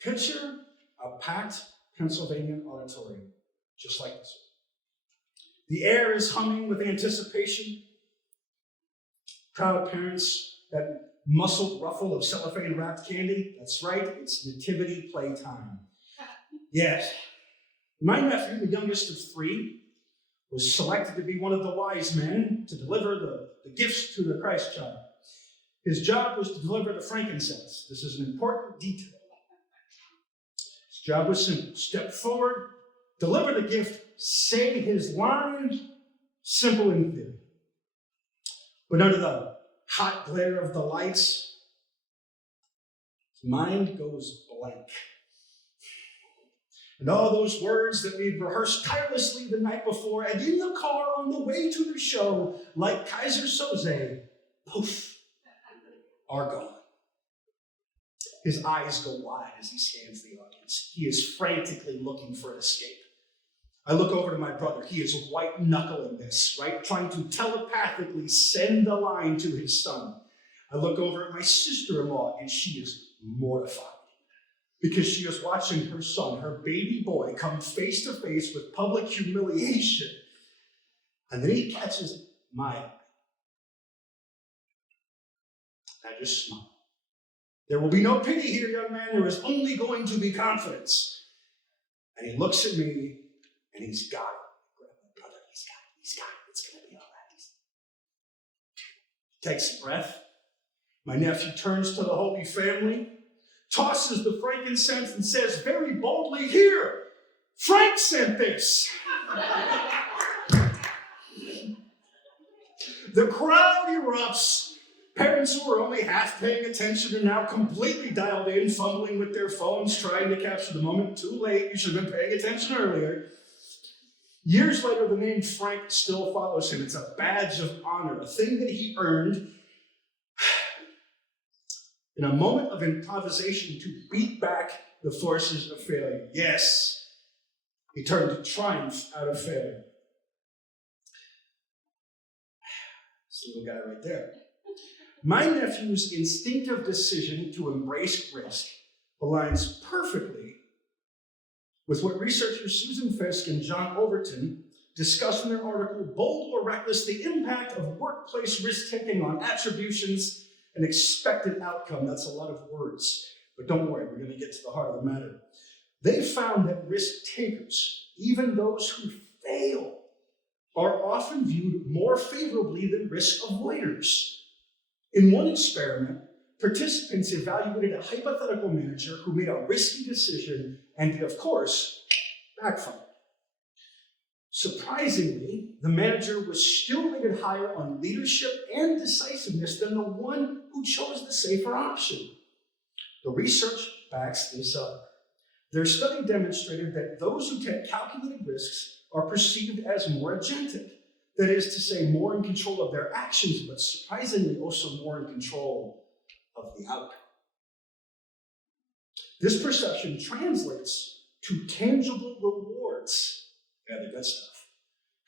Picture a packed Pennsylvania auditorium, just like this one. The air is humming with anticipation. Proud parents, that muscled ruffle of cellophane-wrapped candy, that's right, it's nativity playtime. Yes. My nephew, the youngest of three, was selected to be one of the wise men to deliver the gifts to the Christ child. His job was to deliver the frankincense. This is an important detail. His job was simple. Step forward, deliver the gift, say his line, simple in theory. But under the hot glare of the lights, his mind goes blank. And all those words that we'd rehearsed tirelessly the night before and in the car on the way to the show, like Kaiser Soze, poof, are gone. His eyes go wide as he scans the audience. He is frantically looking for an escape. I look over to my brother. He is white-knuckling this, right? Trying to telepathically send the line to his son. I look over at my sister-in-law, and she is mortified because she is watching her son, her baby boy, come face to face with public humiliation. And then he catches my eye. I just smile. There will be no pity here, young man. There is only going to be confidence. And he looks at me, and he's got it. Brother, he's got it. He's got it. It's going to be all right. He takes a breath. My nephew turns to the Holy Family, tosses the frankincense, and says very boldly, "Here, Frank sent this." The crowd erupts. Parents who were only half paying attention are now completely dialed in, fumbling with their phones, trying to capture the moment. Too late, you should have been paying attention earlier. Years later, the name Frank still follows him. It's a badge of honor, a thing that he earned in a moment of improvisation to beat back the forces of failure. Yes, he turned to triumph out of failure. This little guy right there. My nephew's instinctive decision to embrace risk aligns perfectly with what researchers Susan Fisk and John Overton discuss in their article, Bold or Reckless, the Impact of Workplace Risk-Taking on Attributions and Expected Outcome. That's a lot of words, but don't worry, we're going to get to the heart of the matter. They found that risk-takers, even those who fail, are often viewed more favorably than risk avoiders. In one experiment, participants evaluated a hypothetical manager who made a risky decision and, of course, backfired. Surprisingly, the manager was still rated higher on leadership and decisiveness than the one who chose the safer option. The research backs this up. Their study demonstrated that those who take calculated risks are perceived as more agentic. That is to say, more in control of their actions, but surprisingly also more in control of the outcome. This perception translates to tangible rewards. Yeah, the good stuff.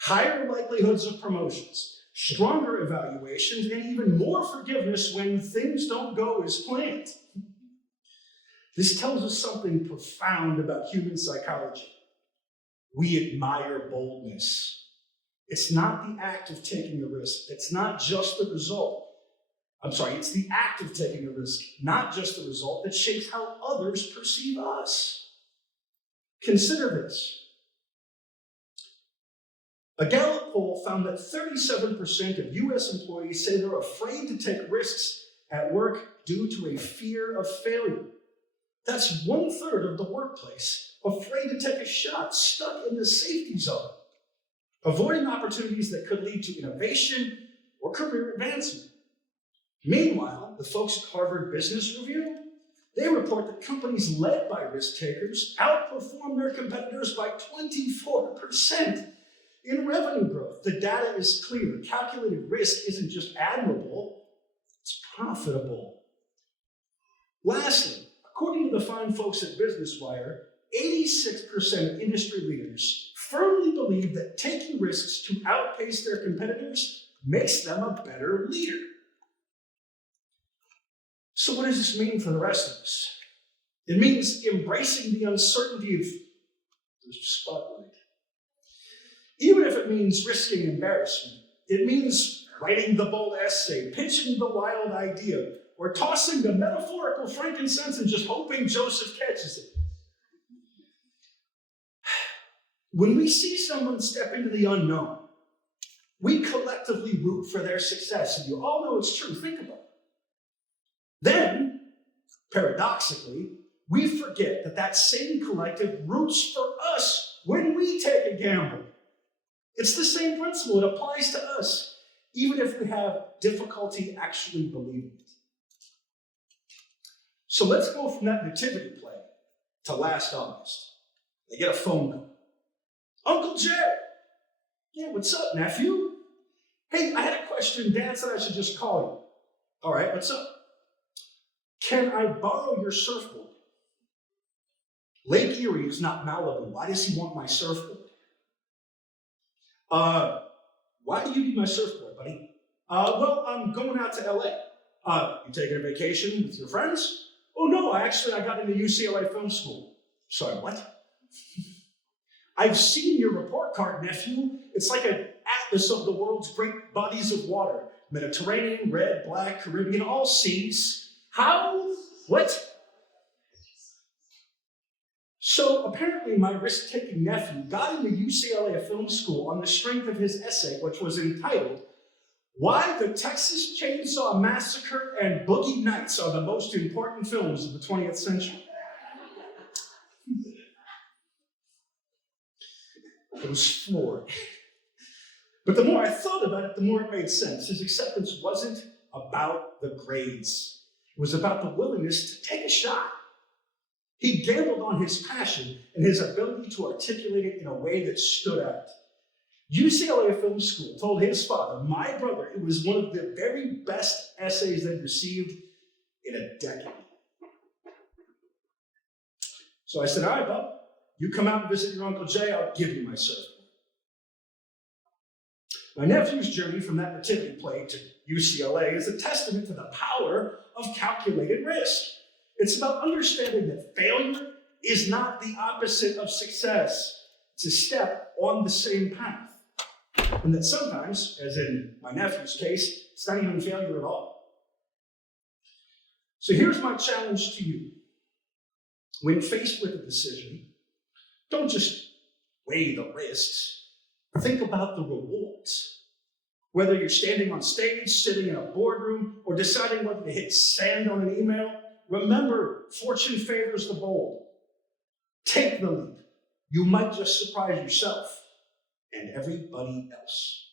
Higher likelihoods of promotions, stronger evaluations, and even more forgiveness when things don't go as planned. This tells us something profound about human psychology. We admire boldness. It's not the act of taking a risk. It's not just the result. It's the act of taking a risk, not just the result, that shapes how others perceive us. Consider this. A Gallup poll found that 37% of US employees say they're afraid to take risks at work due to a fear of failure. That's 1/3 of the workplace afraid to take a shot, stuck in the safety zone, avoiding opportunities that could lead to innovation or career advancement. Meanwhile, the folks at Harvard Business Review, they report that companies led by risk takers outperform their competitors by 24% in revenue growth. The data is clear. Calculated risk isn't just admirable, it's profitable. Lastly, according to the fine folks at Business Wire, 86% of industry leaders firmly believe that taking risks to outpace their competitors makes them a better leader. So what does this mean for the rest of us? It means embracing the uncertainty of the spotlight. Even if it means risking embarrassment, it means writing the bold essay, pitching the wild idea, or tossing the metaphorical frankincense and just hoping Joseph catches it. When we see someone step into the unknown, we collectively root for their success, and you all know it's true. Think about it. Then, paradoxically, we forget that that same collective roots for us when we take a gamble. It's the same principle. It applies to us, even if we have difficulty actually believing it. So let's go from that nativity play to last August. They get a phone call. Uncle Jerry. Yeah, what's up, nephew? Hey, I had a question. Dad said I should just call you. All right, what's up? Can I borrow your surfboard? Lake Erie is not Malibu. Why does he want my surfboard? Why do you need my surfboard, buddy? Well, I'm going out to LA. You taking a vacation with your friends? Oh no, I got into UCLA Film School. Sorry, what? I've seen your report card, nephew. It's like an atlas of the world's great bodies of water. Mediterranean, red, black, Caribbean, all seas. How? What? So apparently my risk-taking nephew got into UCLA Film School on the strength of his essay, which was entitled, Why the Texas Chainsaw Massacre and Boogie Nights Are the Most Important Films of the 20th Century. I was floored. But the more I thought about it, the more it made sense. His acceptance wasn't about the grades. It was about the willingness to take a shot. He gambled on his passion and his ability to articulate it in a way that stood out. UCLA Film School told his father, my brother, it was one of the very best essays they'd received in a decade. So I said, all right, Bob, you come out and visit your Uncle Jay, I'll give you my surfboard. My nephew's journey from that nativity play to UCLA is a testament to the power of calculated risk. It's about understanding that failure is not the opposite of success. It's a step on the same path. And that sometimes, as in my nephew's case, it's not even failure at all. So here's my challenge to you. When faced with a decision, don't just weigh the risks. Think about the rewards. Whether you're standing on stage, sitting in a boardroom, or deciding whether to hit send on an email, remember, fortune favors the bold. Take the leap. You might just surprise yourself and everybody else.